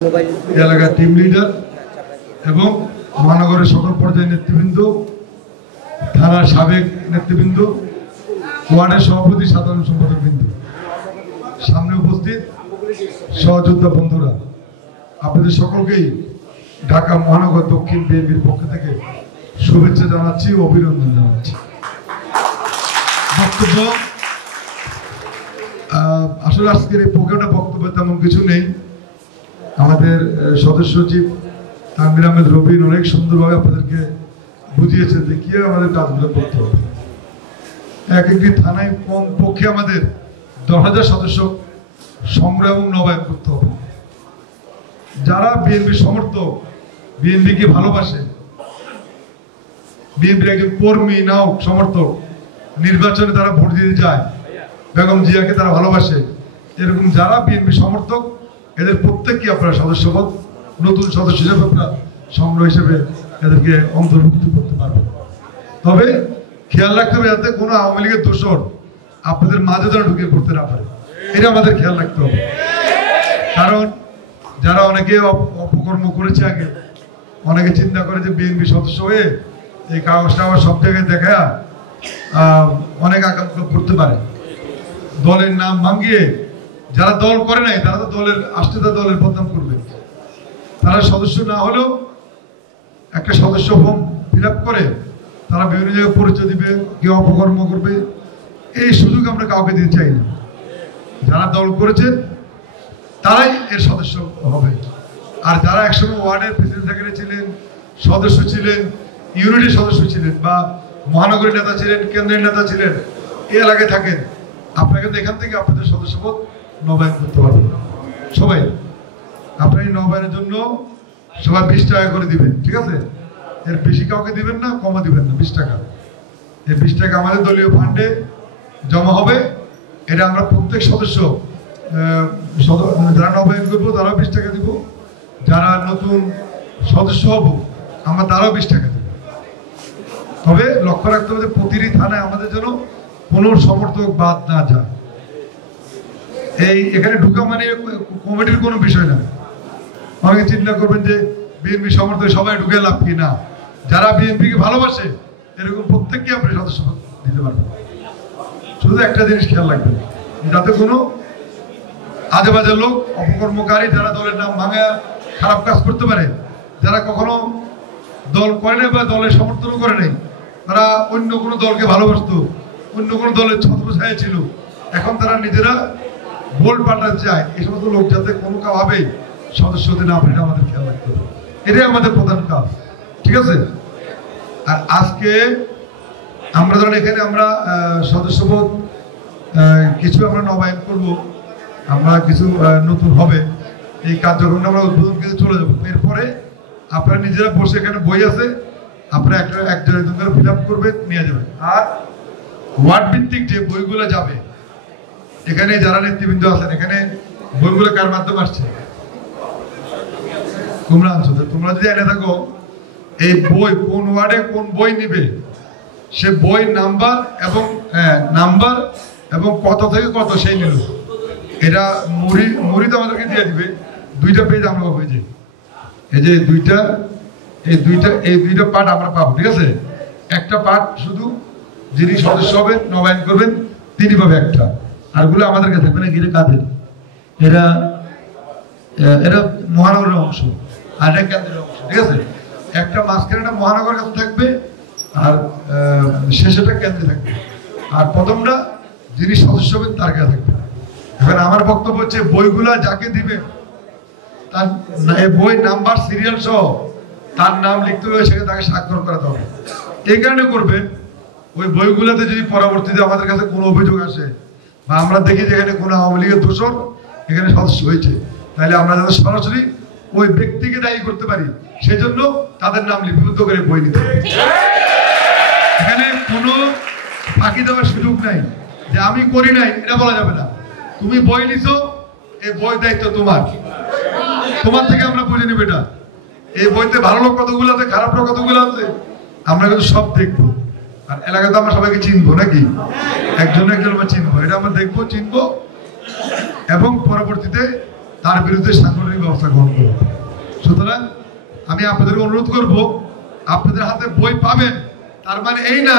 এলাকার team leader এবং মহানগরের সকল পর্যায়ের নেতৃবৃন্দ, থানার সাবেক নেতৃবৃন্দ, ওয়ার্ডের সভাপতি, সাধারণ সম্পাদক বৃন্দ, সামনে উপস্থিত সহযোদ্ধা বন্ধুরা, আপনাদের সকলকেই ঢাকা মহানগর দক্ষিণ বিএনপির পক্ষ থেকে শুভেচ্ছা জানাচ্ছি ও অভিনন্দন জানাচ্ছি। বক্তব্য আসলে আজকের এই প্রোগ্রামটা বক্তব্য তেমন কিছু নেই। আমাদের সদস্য সচিব তানভীর আহমেদ রবিন অনেক সুন্দরভাবে আপনাদেরকে বুঝিয়েছেন যে কি আমাদের কাজগুলো করতে হবে। এক একটি থানায় কম পক্ষে আমাদের 10,000 সদস্য সংগ্রহ এবং নবায়ন করতে হবে। যারা বিএনপি সমর্থক, বিএনপিকে ভালোবাসে, বিএনপির একজন কর্মী নাও সমর্থক, নির্বাচনে তারা ভোট দিতে যায়, বেগম জিয়াকে তারা ভালোবাসে, এরকম যারা বিএনপি সমর্থক এদের প্রত্যেককে আপনারা সদস্যপদ নতুন সদস্য হিসেবে আপনারা সংগ্রহ হিসেবে এদেরকে অন্তর্ভুক্ত করতে পারবেন। তবে খেয়াল রাখতে হবে যাতে কোনো আওয়ামী লীগের দোষর আপনাদের মাঝে যেন ঢুকে পড়তে না পারে, এটা আমাদের খেয়াল রাখতে হবে। কারণ যারা অনেকে অপকর্ম করেছে আগে, অনেকে চিন্তা করে যে বিএনপি সদস্য হয়ে এই কাগজটা আবার সব জায়গায় দেখা অনেক আকাঙ্ক্ষা করতে পারে। দলের নাম ভাঙিয়ে যারা দল করে নাই তারা তো দলের আসতে দলের বদনাম করবে। তারা সদস্য না হলেও একটা সদস্য ফর্ম ফিল আপ করে তারা বিভিন্ন জায়গায় পরিচয় দিবে, কেউ অপকর্ম করবে, এই সুযোগ আমরা কাউকে দিতে চাই না। যারা দল করেছেন তারাই এর সদস্য হবে। আর যারা একসময় ওয়ার্ডের প্রেসিডেন্ট সেক্রেটারি ছিলেন, সদস্য ছিলেন, ইউনিটের সদস্য ছিলেন, বা মহানগরীর নেতা ছিলেন, কেন্দ্রের নেতা ছিলেন, এই এলাকায় থাকেন, আপনাকে তো এখান থেকে আপনাদের সদস্যপদ নবায়ন করতে পারবেন। সবাই আপনার এই নবায়নের জন্য সবাই 20 টাকা করে দিবেন, ঠিক আছে? এর বেশি কাউকে দিবেন না, কমা দিবেন না, 20 টাকা। এই 20 টাকা আমাদের দলীয় ফান্ডে জমা হবে। এটা আমরা প্রত্যেক সদস্য যারা নবায়ন করবো তারাও 20 টাকা দিব, যারা নতুন সদস্য হব আমরা তারাও 20 টাকা দেব। তবে লক্ষ্য রাখতে হবে যে প্রতিটি থানায় আমাদের যেন কোনো সমর্থক বাদ না যায়। এই এখানে ঢুকা মানে কমিটির কোনো বিষয় না। অনেকে চিন্তা করবেন যে বিএনপি সমর্থক সবাই ঢুকে লাভ কি না, যারা বিএনপিকে ভালোবাসে এরকম প্রত্যেককে আপনি সদস্য দিতে পারবেন। শুধু একটা জিনিস খেয়াল রাখবেন, যাতে কোনো আজে বাজে লোক, অপকর্মকারী, যারা দলের নাম ভাঙা খারাপ কাজ করতে পারে, যারা কখনো দল করে নাই বা দলের সমর্থনও করে নাই, তারা অন্য কোনো দলকে ভালোবাসতো, অন্য কোনো দলের ছত্রছায়া ছিল, এখন তারা নিজেরা ভোট পাল্টাতে চায়, এই সমস্ত লোক যাতে কোনো ভাবেই সদস্য হতে না পারে, আমাদের খেয়াল রাখতে হবে। এটাই আমাদের প্রধান কাজ, ঠিক আছে? আর আজকে আমরা ধরেন এখানে আমরা সদস্যপদ কিছু আমরা নবায়ন করব, আমরা কিছু নতুন হবে, এই কার্যক্রমটা আমরা উদ্বোধন করে চলে যাবো। এরপরে আপনারা নিজেরা বসে, এখানে বই আছে, আপনারা একজন করে ফিল আপ করবে, নিয়ে যাবেন। আর ওয়ার্ড ভিত্তিক যে বইগুলো যাবে, এখানে যারা নেতৃবৃন্দ আছেন, এখানে বইগুলো কার মাধ্যমে আসছে? তোমরা আনছো। তোমরা যদি এনে থাকো এই বই কোন ওয়ার্ডে কোন বই নিবে, সে বই নাম্বার এবং কত থেকে কত সেই নিল, এটা মুড়ি তো আমাদেরকে দিয়ে দিবে। 2টা পেজ আমরা পাবো, এই যে এই দুইটা পার্ট আমরা পাবো, ঠিক আছে? একটা পার্ট শুধু যিনি সদস্য হবেন, নবায়ন করবেন, তিনি পাবে একটা, আরগুলো আমাদের কাছে থাকবে না। গিরে কাদের এরা মহানগরের অংশ, আর এটা কেন্দ্রের অংশ, ঠিক আছে? একটা মাঝখানেটা মহানগরের কাছে থাকবে, আর শেষেটা কেন্দ্রে থাকবে, আর প্রথমটা যিনি সদস্য হবেন তার কাছে থাকবে। এখন আমার বক্তব্য হচ্ছে বইগুলা যাকে দিবে তার বই নাম্বার, সিরিয়াল সহ তার নাম লিখতে হবে, সেখানে তাকে স্বাক্ষর করাতে হবে। এই কারণে করবেন, ওই বইগুলোতে যদি পরবর্তীতে আমাদের কাছে কোনো অভিযোগ আসে বা আমরা দেখি যেখানে কোনো আওয়ামী লীগের দোষর এখানে সদস্য হয়েছে, তাহলে আমরা যাতে সরাসরি ওই ব্যক্তিকে দায়ী করতে পারি, সেজন্য তাদের নাম লিপিবদ্ধ করে বই নিতে হবে। এখানে কোনো ফাঁকি দেওয়ার সুযোগ নাই যে আমি করি নাই, এটা বলা যাবে না। তুমি বই নিছো, এই বই দায়িত্ব তোমার থেকে আমরা বুঝে নিব। এটা এই বইতে ভালো লোক কতগুলো আছে, খারাপ লোক কতগুলো আছে, আমরা কিন্তু সব দেখবো। আর এলাকাতে আমরা সবাইকে চিনবো নাকি, একজন আমরা চিনবো, এটা আমরা দেখবো, চিনবো, এবং পরবর্তীতে তার বিরুদ্ধে সাংগঠনিক ব্যবস্থা গ্রহণ করব। সুতরাং আমি আপনাদের অনুরোধ করব, আপনাদের হাতে বই পাবেন তার মানে এই না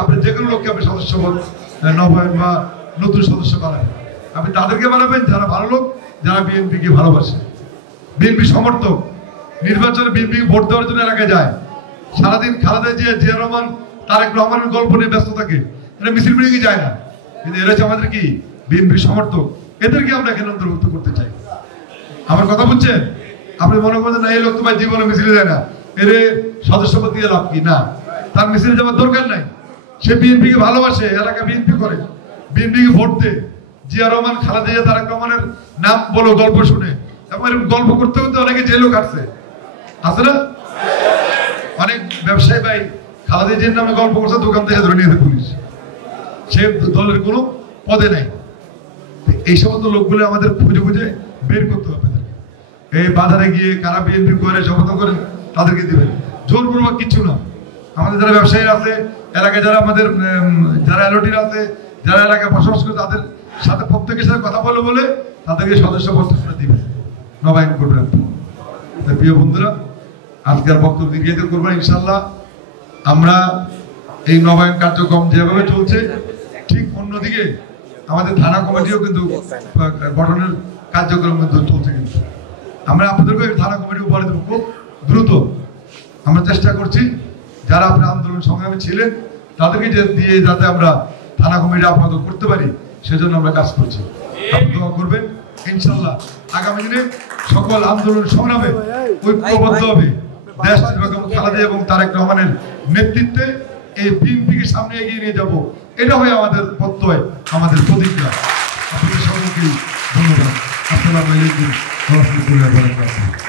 আপনি যে কোনো লোককে আপনি সদস্য নবায়ন বা নতুন সদস্য বানাবেন। আপনি তাদেরকে বানাবেন যারা ভালো লোক, যারা বিএনপিকে ভালোবাসে, বিএনপি সমর্থক, নির্বাচনে বিএনপি ভোট দেওয়ার জন্য এলাকায় যায়। সারাদিন খালেদা জিয়া রহমান, তারেক রহমানের গল্প নিয়ে ব্যস্ত থাকে, এটা মিছিল মিটিংয়ে যায় না, কিন্তু এরা হচ্ছে আমাদের কি বিএনপি সমর্থক। এদেরকে আমরা এখানে অন্তর্ভুক্ত করতে চাই। আমার কথা বুঝছেন? আপনি মনে করেন না এই লোক তো ভাই জীবনে মিছিলে যায় না, এর সদস্যপদ দিয়ে লাভ কি? না, তার মিছিলে যাওয়ার দরকার নাই। সে বিএনপিকে ভালোবাসে, এলাকা বিএনপি করে, বিএনপিকে ভোট দেয়। জিয়া রহমান, খালেদা জিয়া, তারেক রহমানের নাম বলো, গল্প শুনে, এবং এরকম গল্প করতে করতে অনেকে জেলও কাটছে, আছে না? অনেক ব্যবসায়ী ভাই খালেদা জিয়ার নামে গল্প করছে, দোকান থেকে ধরে নিয়েছে পুলিশ, সে দলের কোনো পদে নাই। এই সমস্ত লোকগুলো আমাদের খুঁজে খুঁজে বের করতে হবে। এই বাজারে গিয়ে কারা বিএনপি করে শপথ করেন তাদেরকে দিবেন, জোরপূর্বক কিছু না। আমাদের যারা ব্যবসায়ী আছে, এলাকায় যারা আমাদের যারা এলওটির আছে, যারা এলাকায় বসবাস করে, তাদের সাথে প্রত্যেকের সাথে কথা বলে তাদেরকে সদস্য পদ দিবেন, নবায়ন করবেন। প্রিয় বন্ধুরা, আজকের বক্তব্য দীর্ঘায়িত করবো না। ইনশাল্লাহ আমরা এই নবায়ন কার্যক্রম যেভাবে চলছে, ঠিক অন্যদিকে আমাদের থানা কমিটিও কিন্তু গঠনের কার্যক্রম কিন্তু চলছে। কিন্তু আমরা আপনাদেরকে থানা কমিটি উপহার দেবো খুব দ্রুত। আমরা চেষ্টা করছি যারা আপনার আন্দোলন সংগ্রামে ছিলেন তাদেরকে দিয়ে যাতে আমরা থানা কমিটি আপাতত করতে পারি, সেজন্য আমরা কাজ করছি। আপনি দোয়া করবেন, ইনশাল্লাহ আগামী দিনে সকল আন্দোলন সংগ্রামে ঐক্যবদ্ধ হবে দেশ বেগম খালেদা এবং তারেক রহমানের নেতৃত্বে এই বিএনপিকে সামনে এগিয়ে নিয়ে যাব। এটা হয় আমাদের প্রত্যয়, আমাদের প্রতিজ্ঞা। আপনাদের সকলকে ধন্যবাদ। আসসালামু আলাইকুম ওয়া রাহমাতুল্লাহি ওয়া বারাকাতুহু।